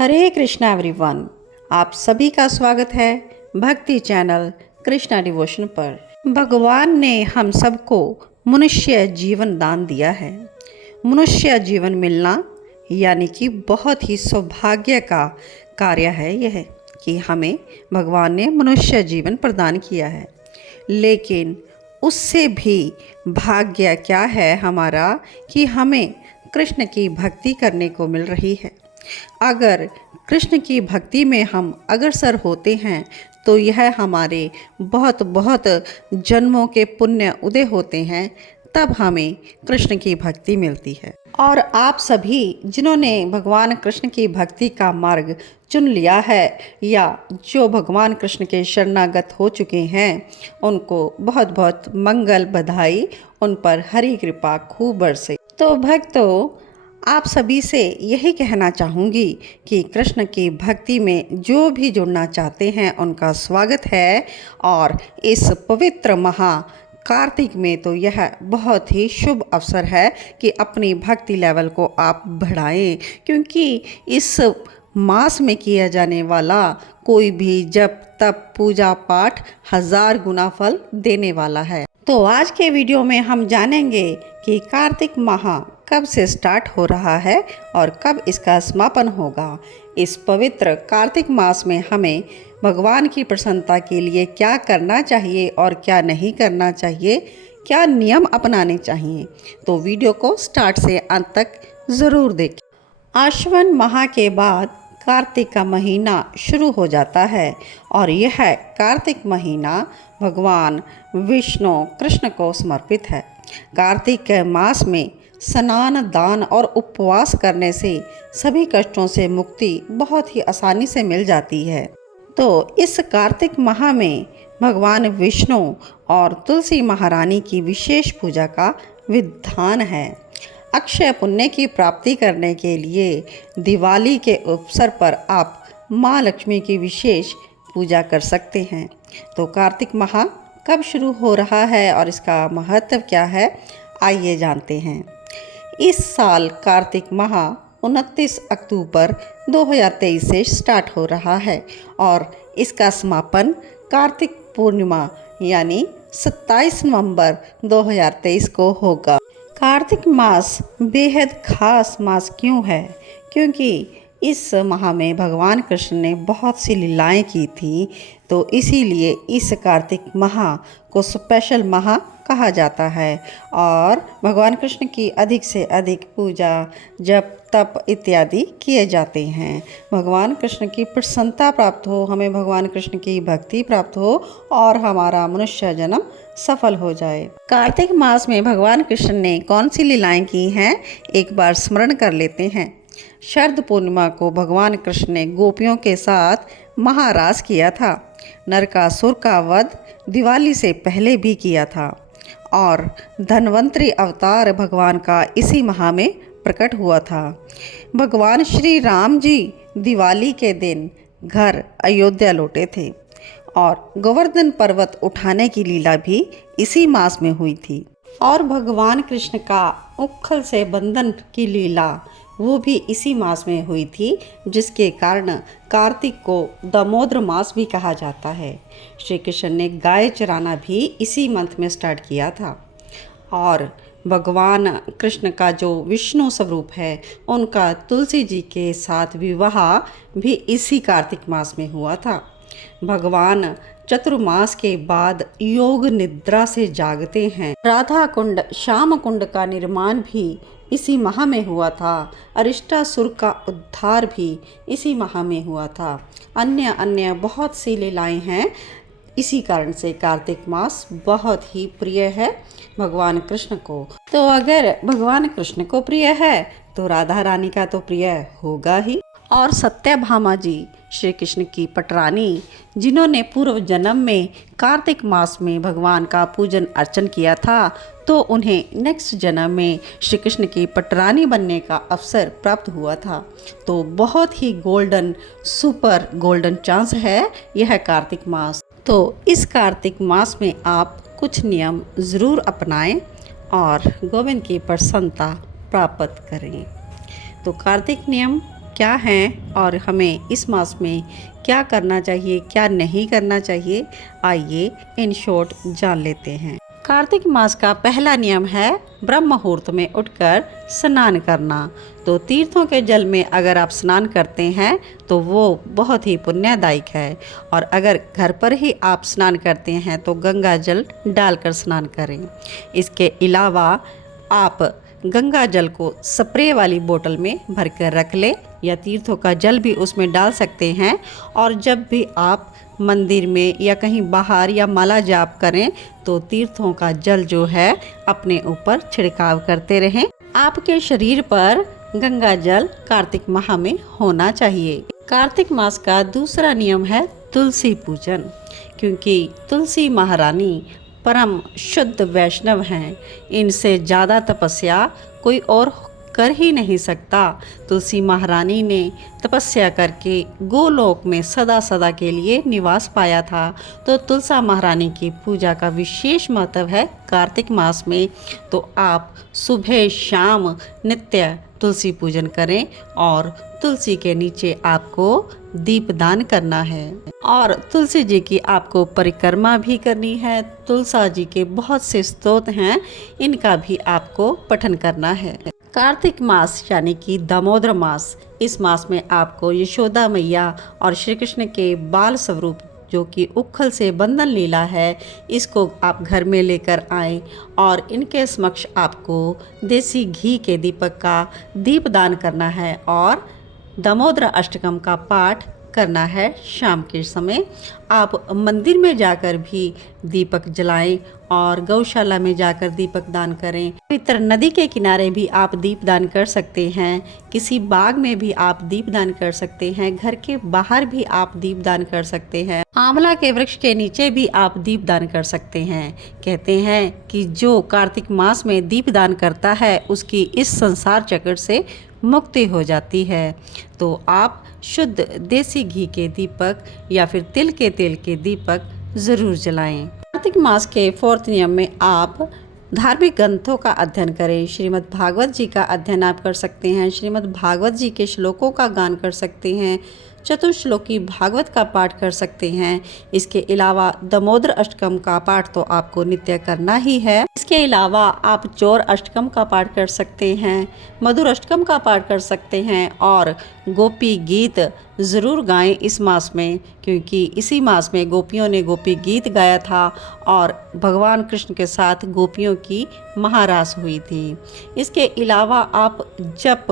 हरे Krishna everyone, आप सभी का स्वागत है भक्ति चैनल कृष्णा डिवोशन पर। भगवान ने हम सबको मनुष्य जीवन दान दिया है। मनुष्य जीवन मिलना यानी कि बहुत ही सौभाग्य का कार्य है यह कि हमें भगवान ने मनुष्य जीवन प्रदान किया है। लेकिन उससे भी भाग्य क्या है हमारा कि हमें कृष्ण की भक्ति करने को मिल रही है। अगर कृष्ण की भक्ति में हम अग्रसर होते हैं तो यह हमारे बहुत बहुत जन्मों के पुण्य उदय होते हैं, तब हमें कृष्ण की भक्ति मिलती है। और आप सभी जिन्होंने भगवान कृष्ण की भक्ति का मार्ग चुन लिया है या जो भगवान कृष्ण के शरणागत हो चुके हैं, उनको बहुत बहुत मंगल बधाई, उन पर हरि कृपा खूब बरसे। तो भक्तों, आप सभी से यही कहना चाहूँगी कि कृष्ण की भक्ति में जो भी जुड़ना चाहते हैं उनका स्वागत है। और इस पवित्र माह कार्तिक में तो यह बहुत ही शुभ अवसर है कि अपनी भक्ति लेवल को आप बढ़ाएं, क्योंकि इस मास में किया जाने वाला कोई भी जप तप पूजा पाठ 1000 गुना फल देने वाला है। तो आज के वीडियो में हम जानेंगे कि कार्तिक माह कब से स्टार्ट हो रहा है और कब इसका समापन होगा। इस पवित्र कार्तिक मास में हमें भगवान की प्रसन्नता के लिए क्या करना चाहिए और क्या नहीं करना चाहिए, क्या नियम अपनाने चाहिए, तो वीडियो को स्टार्ट से अंत तक ज़रूर देखें। आश्विन माह के बाद कार्तिक का महीना शुरू हो जाता है और यह कार्तिक महीना भगवान विष्णु कृष्ण को समर्पित है। कार्तिक के मास में स्नान दान और उपवास करने से सभी कष्टों से मुक्ति बहुत ही आसानी से मिल जाती है। तो इस कार्तिक माह में भगवान विष्णु और तुलसी महारानी की विशेष पूजा का विधान है। अक्षय पुण्य की प्राप्ति करने के लिए दिवाली के अवसर पर आप माँ लक्ष्मी की विशेष पूजा कर सकते हैं। तो कार्तिक माह कब शुरू हो रहा है और इसका महत्व क्या है, आइए जानते हैं। इस साल कार्तिक माह 29 अक्टूबर 2023 से स्टार्ट हो रहा है और इसका समापन कार्तिक पूर्णिमा यानी 27 नवंबर 2023 को होगा। कार्तिक मास बेहद खास मास क्यों है? क्योंकि इस माह में भगवान कृष्ण ने बहुत सी लीलाएं की थी, तो इसीलिए इस कार्तिक माह को स्पेशल माह कहा जाता है और भगवान कृष्ण की अधिक से अधिक पूजा जप तप इत्यादि किए जाते हैं। भगवान कृष्ण की प्रसन्नता प्राप्त हो, हमें भगवान कृष्ण की भक्ति प्राप्त हो और हमारा मनुष्य जन्म सफल हो जाए। कार्तिक मास में भगवान कृष्ण ने कौन सी लीलाएं की हैं, एक बार स्मरण कर लेते हैं। शरद पूर्णिमा को भगवान कृष्ण ने गोपियों के साथ महारास किया था। नरकासुर का वध दिवाली से पहले भी किया था और धन्वंतरी अवतार भगवान का इसी माह में प्रकट हुआ था। भगवान श्री राम जी दिवाली के दिन घर अयोध्या लौटे थे और गोवर्धन पर्वत उठाने की लीला भी इसी मास में हुई थी। और भगवान कृष्ण का उखल से बंधन की लीला वो भी इसी मास में हुई थी, जिसके कारण कार्तिक को दामोदर मास भी कहा जाता है। श्री कृष्ण ने गाय चराना भी इसी मंथ में स्टार्ट किया था और भगवान कृष्ण का जो विष्णु स्वरूप है उनका तुलसी जी के साथ विवाह भी इसी कार्तिक मास में हुआ था। भगवान चतुर्मास के बाद योग निद्रा से जागते हैं। राधा कुंड श्याम कुंड का निर्माण भी इसी माह में हुआ था। अरिष्टासुर का उद्धार भी इसी माह में हुआ था। अन्य अन्य बहुत सी लीलाएं हैं। इसी कारण से कार्तिक मास बहुत ही प्रिय है भगवान कृष्ण को। तो अगर भगवान कृष्ण को प्रिय है तो राधा रानी का तो प्रिय होगा ही। और सत्यभामा जी श्री कृष्ण की पटरानी, जिन्होंने पूर्व जन्म में कार्तिक मास में भगवान का पूजन अर्चन किया था, तो उन्हें नेक्स्ट जन्म में श्री कृष्ण की पटरानी बनने का अवसर प्राप्त हुआ था। तो बहुत ही गोल्डन सुपर गोल्डन चांस है यह कार्तिक मास। तो इस कार्तिक मास में आप कुछ नियम ज़रूर अपनाएं और गोविंद की प्रसन्नता प्राप्त करें। तो कार्तिक नियम क्या हैं और हमें इस मास में क्या करना चाहिए, क्या नहीं करना चाहिए, आइए इन शॉर्ट जान लेते हैं। कार्तिक मास का पहला नियम है ब्रह्म मुहूर्त में उठकर स्नान करना। तो तीर्थों के जल में अगर आप स्नान करते हैं तो वो बहुत ही पुण्यदायक है, और अगर घर पर ही आप स्नान करते हैं तो गंगा जल डालकर स्नान करें। इसके अलावा आप गंगा जल को स्प्रे वाली बोतल में भरकर रख लें, या तीर्थों का जल भी उसमें डाल सकते हैं। और जब भी आप मंदिर में या कहीं बाहर या माला जाप करें तो तीर्थों का जल जो है अपने ऊपर छिड़काव करते रहें। आपके शरीर पर गंगा जल कार्तिक माह में होना चाहिए। कार्तिक मास का दूसरा नियम है तुलसी पूजन, क्योंकि तुलसी महारानी परम शुद्ध वैष्णव हैं। इनसे ज़्यादा तपस्या कोई और कर ही नहीं सकता। तुलसी महारानी ने तपस्या करके गोलोक में सदा सदा के लिए निवास पाया था। तो तुलसा महारानी की पूजा का विशेष महत्व है कार्तिक मास में। तो आप सुबह शाम नित्य तुलसी पूजन करें, और तुलसी के नीचे आपको दीपदान करना है, और तुलसी जी की आपको परिक्रमा भी करनी है। तुलसा जी के बहुत से स्तोत्र हैं, इनका भी आपको पठन करना है। कार्तिक मास यानी कि दामोदर मास, इस मास में आपको यशोदा मैया और श्री कृष्ण के बाल स्वरूप जो कि उखल से बंधन लीला है, इसको आप घर में लेकर आएं, और इनके समक्ष आपको देसी घी के दीपक का दीपदान करना है, और दामोदर अष्टकम का पाठ करना है। शाम के समय आप मंदिर में जाकर भी दीपक जलाएं, और गौशाला में जाकर दीपक दान करें। पवित्र नदी के किनारे भी आप दीप दान कर सकते हैं, किसी बाग में भी आप दीप दान कर सकते हैं, घर के बाहर भी आप दीप दान कर सकते हैं, आंवला के वृक्ष के नीचे भी आप दीप दान कर सकते हैं। कहते हैं कि जो कार्तिक मास में दीप दान करता है उसकी इस संसार चक्र से मुक्ति हो जाती है। तो आप शुद्ध देसी घी के दीपक या फिर तिल के तेल के दीपक ज़रूर जलाएं। कार्तिक मास के फोर्थ नियम में आप धार्मिक ग्रंथों का अध्ययन करें। श्रीमद् भागवत जी का अध्ययन आप कर सकते हैं, श्रीमद् भागवत जी के श्लोकों का गान कर सकते हैं, चतुश्लोकी भागवत का पाठ कर सकते हैं। इसके अलावा दामोदर अष्टकम का पाठ तो आपको नित्य करना ही है। इसके अलावा आप चौर अष्टकम का पाठ कर सकते हैं, मधुर अष्टकम का पाठ कर सकते हैं, और गोपी गीत ज़रूर गाएं इस मास में, क्योंकि इसी मास में गोपियों ने गोपी गीत गाया था और भगवान कृष्ण के साथ गोपियों की महारास हुई थी। इसके अलावा आप जप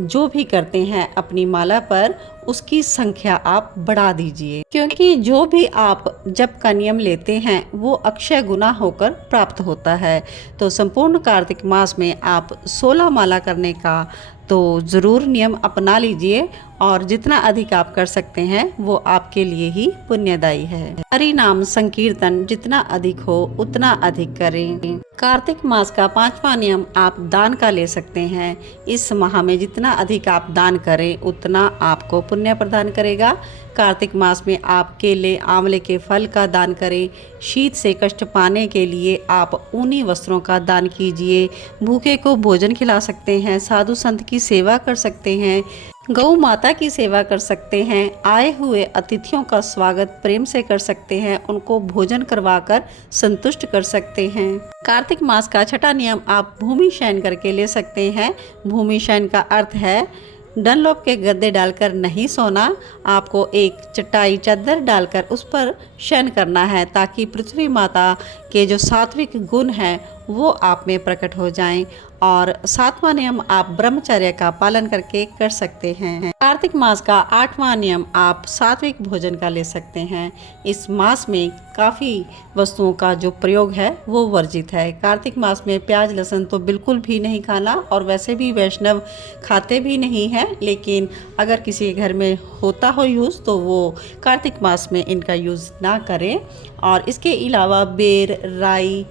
जो भी करते हैं अपनी माला पर, उसकी संख्या आप बढ़ा दीजिए, क्योंकि जो भी आप जप का नियम लेते हैं वो अक्षय गुना होकर प्राप्त होता है। तो संपूर्ण कार्तिक मास में आप 16 माला करने का तो ज़रूर नियम अपना लीजिए, और जितना अधिक आप कर सकते हैं वो आपके लिए ही पुण्यदायी है। हरि नाम संकीर्तन जितना अधिक हो उतना अधिक करें। कार्तिक मास का 5वां नियम आप दान का ले सकते हैं। इस माह में जितना अधिक आप दान करें उतना आपको पुण्य प्रदान करेगा। कार्तिक मास में आप केले आंवले के फल का दान करें। शीत से कष्ट पाने के लिए आप ऊनी वस्त्रों का दान कीजिए। भूखे को भोजन खिला सकते हैं, साधु संत की सेवा कर सकते हैं, गौ माता की सेवा कर सकते हैं, आए हुए अतिथियों का स्वागत प्रेम से कर सकते हैं, उनको भोजन करवाकर संतुष्ट कर सकते हैं। कार्तिक मास का 6वां नियम आप भूमि शयन करके ले सकते हैं। भूमि शयन का अर्थ है डनलॉप के गद्दे डालकर नहीं सोना, आपको एक चटाई चादर डालकर उस पर शयन करना है, ताकि पृथ्वी माता के जो सात्विक गुण हैं वो आप में प्रकट हो जाएं। और 7वां नियम आप ब्रह्मचर्य का पालन करके कर सकते हैं। कार्तिक मास का 8वां नियम आप सात्विक भोजन का ले सकते हैं। इस मास में काफ़ी वस्तुओं का जो प्रयोग है वो वर्जित है। कार्तिक मास में प्याज लहसुन तो बिल्कुल भी नहीं खाना, और वैसे भी वैष्णव खाते भी नहीं हैं, लेकिन अगर किसी घर में होता हो यूज़ तो वो कार्तिक मास में इनका यूज़ ना करें। और इसके अलावा बेर, राई,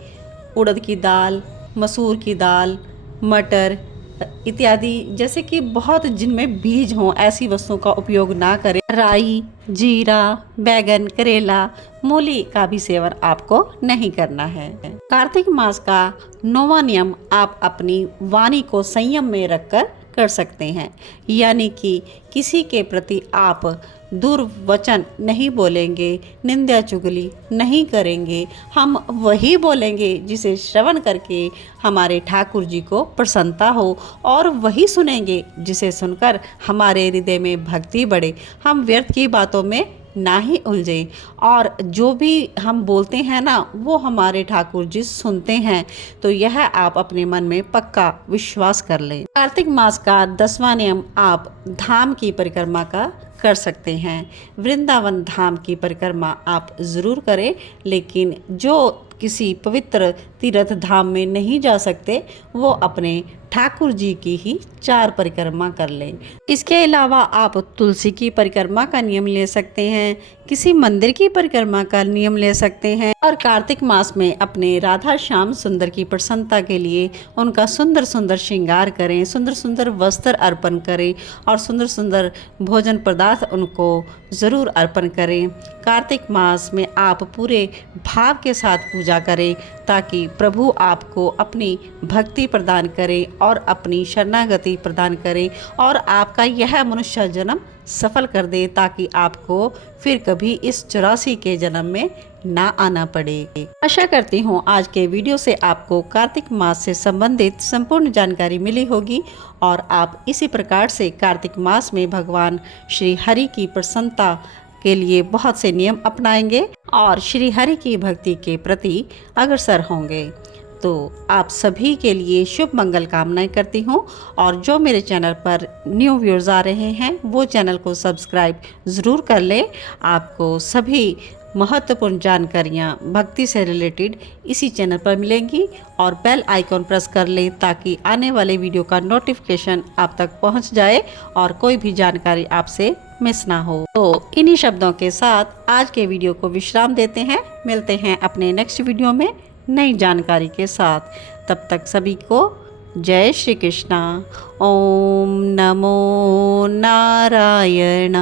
उड़द की दाल, मसूर की दाल, मटर इत्यादि जैसे कि बहुत जिनमें बीज हों ऐसी वस्तुओं का उपयोग ना करें। राई, जीरा, बैगन, करेला, मूली का भी सेवन आपको नहीं करना है। कार्तिक मास का 9वां नियम आप अपनी वाणी को संयम में रखकर कर सकते हैं। यानी कि किसी के प्रति आप दुर्वचन नहीं बोलेंगे, निंदा चुगली नहीं करेंगे। हम वही बोलेंगे जिसे श्रवण करके हमारे ठाकुर जी को प्रसन्नता हो, और वही सुनेंगे जिसे सुनकर हमारे हृदय में भक्ति बढ़े, हम व्यर्थ की बातों में ना ही उलझे, और जो भी हम बोलते हैं ना वो हमारे ठाकुर जी सुनते हैं। तो यह आप अपने मन में पक्का विश्वास कर लें। कार्तिक मास का 10वां नियम आप धाम की परिक्रमा का कर सकते हैं। वृंदावन धाम की परिक्रमा आप ज़रूर करें, लेकिन जो किसी पवित्र तीर्थ धाम में नहीं जा सकते वो अपने ठाकुर जी की ही 4 परिक्रमा कर लें। इसके अलावा आप तुलसी की परिक्रमा का नियम ले सकते हैं, किसी मंदिर की परिक्रमा का नियम ले सकते हैं, और कार्तिक मास में अपने राधा श्याम सुंदर की प्रसन्नता के लिए उनका सुंदर सुंदर श्रृंगार करें, सुंदर सुंदर वस्त्र अर्पण करें, और सुंदर सुंदर भोजन पदार्थ उनको ज़रूर अर्पण करें। कार्तिक मास में आप पूरे भाव के साथ पूजा करें, ताकि प्रभु आपको अपनी भक्ति प्रदान करें और अपनी शरणागति प्रदान करें, और आपका यह मनुष्य जन्म सफल कर दे, ताकि आपको फिर कभी इस 84 के जन्म में ना आना पड़े। आशा करती हूँ आज के वीडियो से आपको कार्तिक मास से संबंधित संपूर्ण जानकारी मिली होगी, और आप इसी प्रकार से कार्तिक मास में भगवान श्री हरि की प्रसन्नता के लिए बहुत से नियम अपनाएंगे और श्री हरि की भक्ति के प्रति अग्रसर होंगे। तो आप सभी के लिए शुभ मंगल कामनाएं करती हूँ, और जो मेरे चैनल पर न्यू व्यूअर्स आ रहे हैं वो चैनल को सब्सक्राइब ज़रूर कर लें। आपको सभी महत्वपूर्ण जानकारियाँ भक्ति से रिलेटेड इसी चैनल पर मिलेंगी, और बेल आइकॉन प्रेस कर लें ताकि आने वाले वीडियो का नोटिफिकेशन आप तक पहुंच जाए और कोई भी जानकारी आपसे मिस ना हो। तो इन्हीं शब्दों के साथ आज के वीडियो को विश्राम देते हैं। मिलते हैं अपने नेक्स्ट वीडियो में नई जानकारी के साथ। तब तक सभी को जय श्री कृष्णा। ओम नमो नारायण।